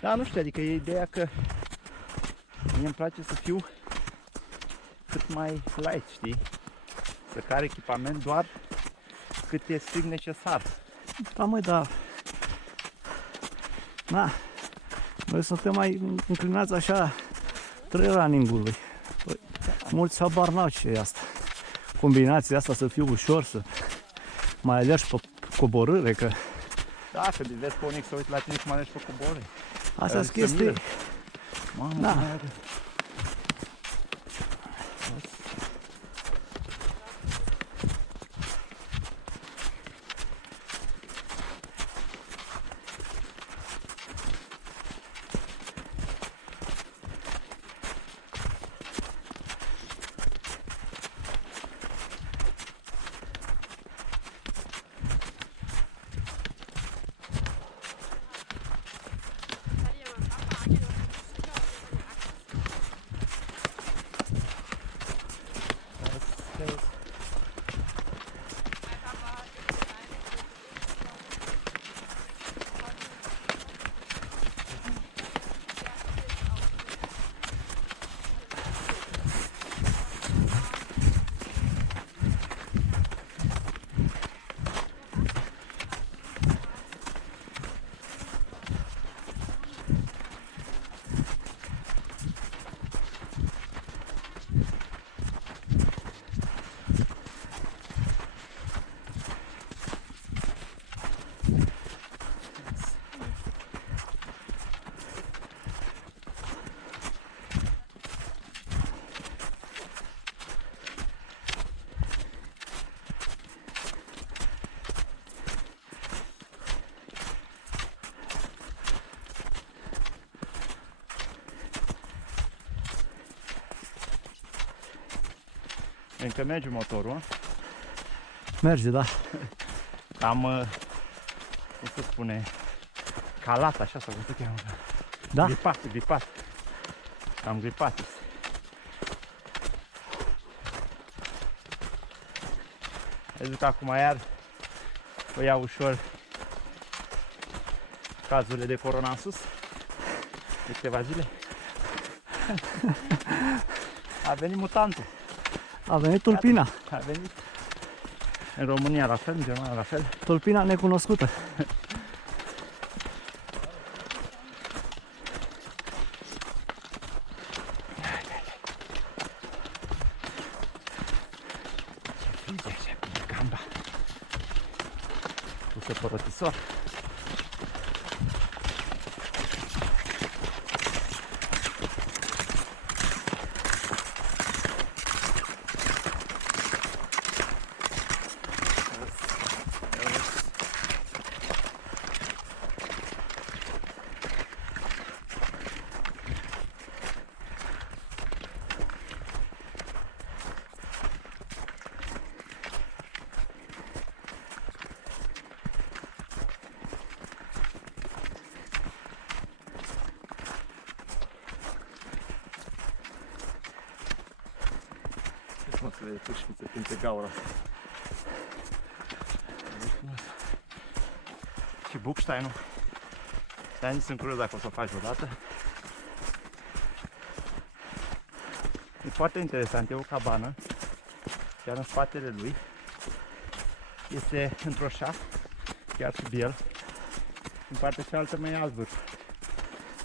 Da, nu știu, adică e ideea că mie îmi place să fiu cât mai light, știi? Să car echipament doar cât e strict necesar. Da, măi, da. Na, noi suntem mai înclinați așa trail running-ului. Păi, mulți habar n-au ce e asta. Combinația asta să fiu ușor, să mai alergi pe coborâre, că... Da, că vezi pe unii să uite la tine cum alergi pe coborâre. Astea sunt chestii... Mamă, Da. Încă merge motorul, a? Merge, da. Am, cum se spune, calat așa sau cum se cheamă. Da? Gripat. Am gripat. Vezi că acum iar o iau ușor cazurile de corona în sus de câteva zile. A venit mutantul. A venit tulpina. A venit. În România la fel, în Germania la fel. Tulpina necunoscută. Frige, gamba. Pusă pe rotisor. Mă, să vede câșmiță printre gaura asta. Și Buchsteinul. Dar nici sunt curios dacă o să o faci odată. E foarte interesant, e o cabană. Chiar în spatele lui este într-o șa, chiar sub el. În partea cealaltă mai e alt vârf.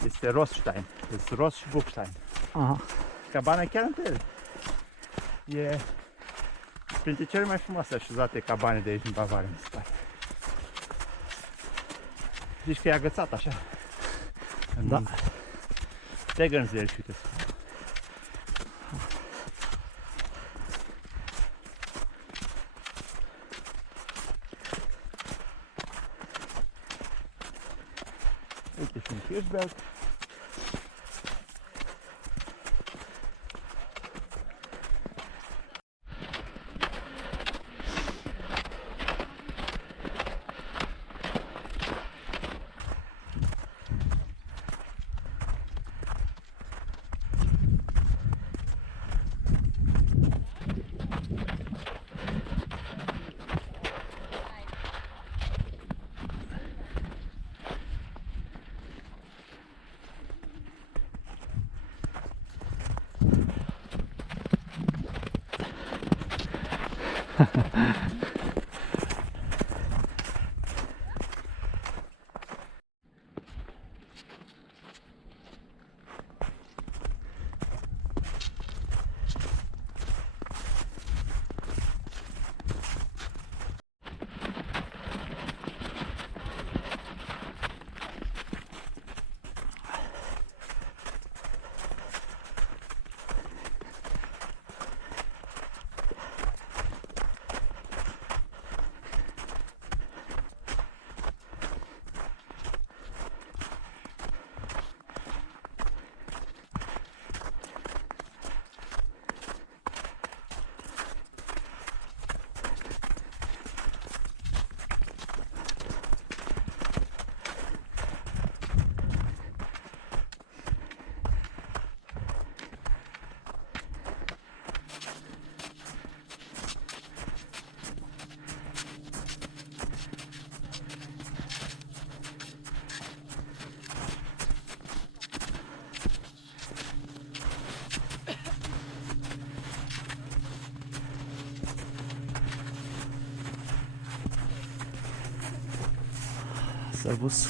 Este Roststein. Este Rost și Buchstein. Aha. Cabana e chiar între ele. E printre cele mai frumoase așezate cabane de aici din Bavaria, mi se pare. Zici că e agățat așa. Da. Tegernsee, uite. Uite și un Hirschberg. Servus.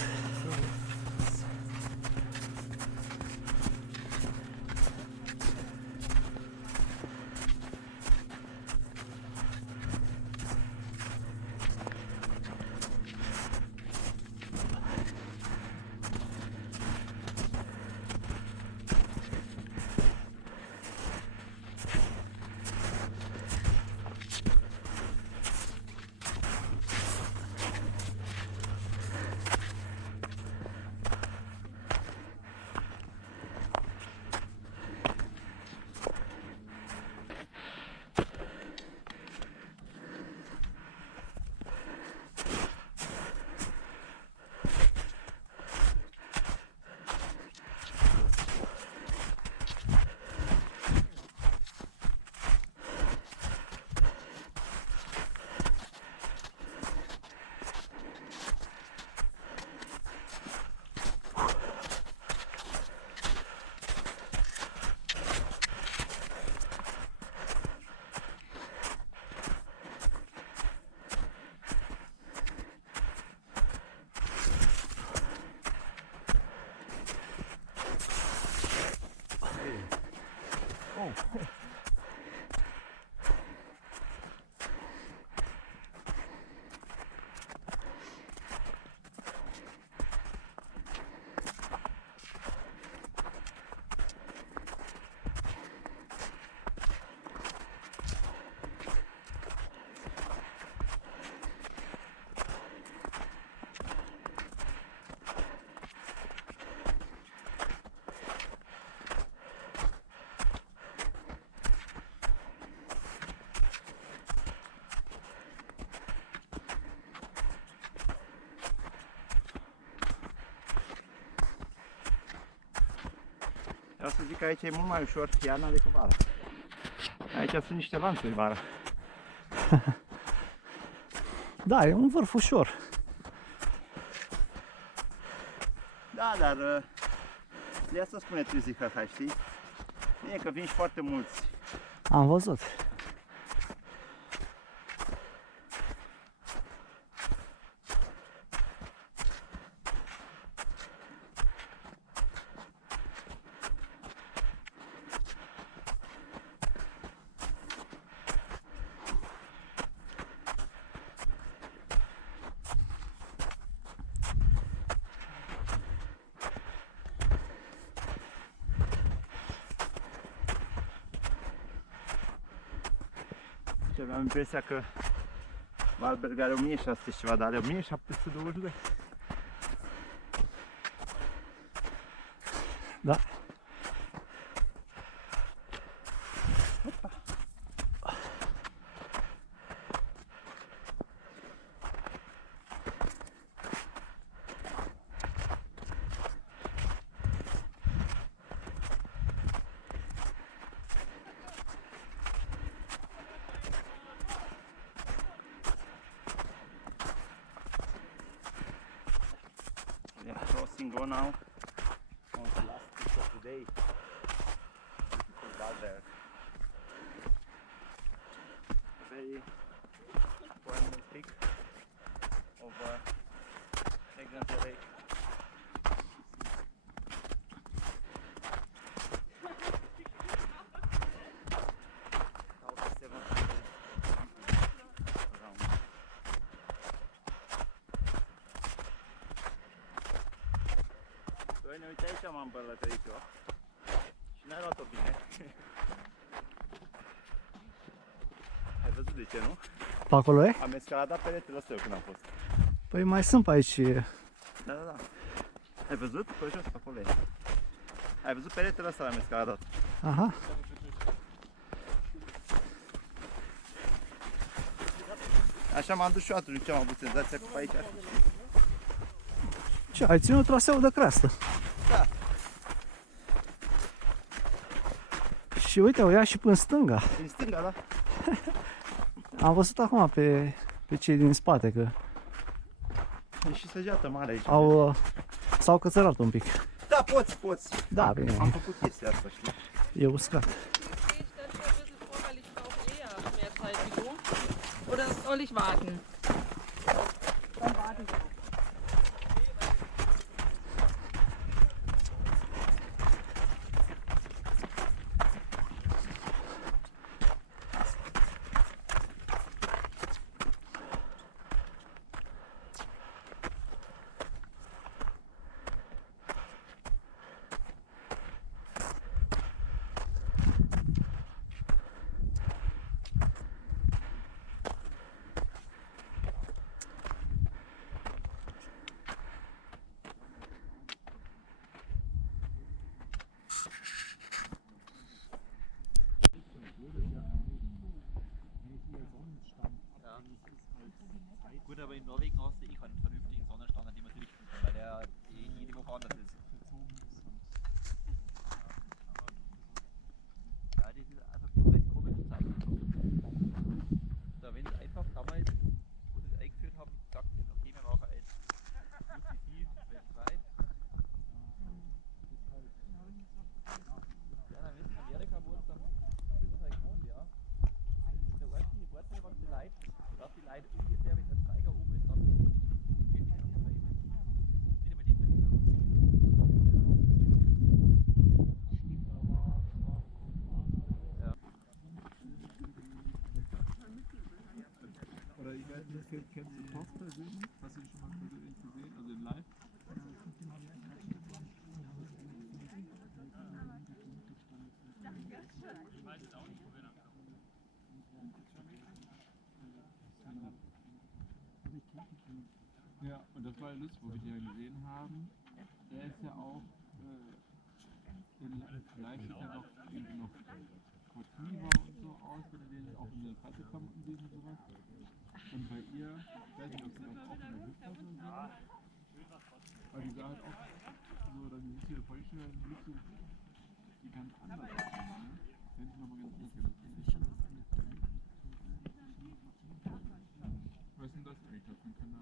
Vreau să zic că aici e mult mai ușor iarna decât vara. Aici sunt niște lanțuri vara. Da, e un vârf ușor. Da, dar de asta spune Târzică, știi? E că vin și foarte mulți. Am văzut. Și aveam impresia că Valberg are 1600 și ceva, dar are 1722. Da. We are crossing go now on the last piece of the day. Beautiful Valberg. A very prominent peak of Egante Lake. About 700 around. Băi, ne uite aici m-am bărlătărit eu și n-ai luat-o bine. Ai văzut de ce, nu? Pe acolo e? Am escaladat peretele ăsta eu când am fost. Păi mai sunt pe aici. Da, da, da. Ai văzut? Pe jos, pe acolo e. Ai văzut peretele ăsta l-am escaladat. Aha. Așa m-am dus și eu atunci, am avut senzația că pe aici ar fi. Ce, ai ținut traseul de creastă? Da. Și uite, o ia și până stânga. Din stânga, da? Am văzut acum pe cei din spate că E și săgeată mare aici. s-au cățărat un pic. Da, poți. Da, bine. Am făcut chestia asta, știi? E uscat. Oder soll ich warten? Dann warte ich. Gut, aber in Norwegen hast du eh keinen vernünftigen Sonnenstandard, den man richten kann, weil der jede Woche anders ist. Ja, das ist also recht komische Zeit. Da wenn es einfach damals, wo sie es eingeführt haben, gesagt haben, okay, wir machen jetzt UTC weltweit. Ja, dann wenn es in Amerika wo es dann wissen halt gewohnt, ja. Das ist der einzige Vorteil, was die Leute, dass die Leute ungefähr, wenn der Zeiger oben ist, dann geht die ganze Zeit. Nicht einmal den Termin haben. Ja. Oder ich weiß nicht, kennst du Koch persönlich? Hast du ihn schon mal persönlich gesehen? Also in live? Ja, und das war lustig, wo wir die ja gesehen haben. Er ist ja auch, vielleicht sieht er noch irgendwie noch sportiver und so aus, wenn du den auch in den Presseklamotten siehst und sowas. Und bei ihr, ich weiß nicht, ob sie das auch in der Hüfte oder so, aber die sah halt auch so, dann siehst du dir vorstellen, dann siehst du die ganz anders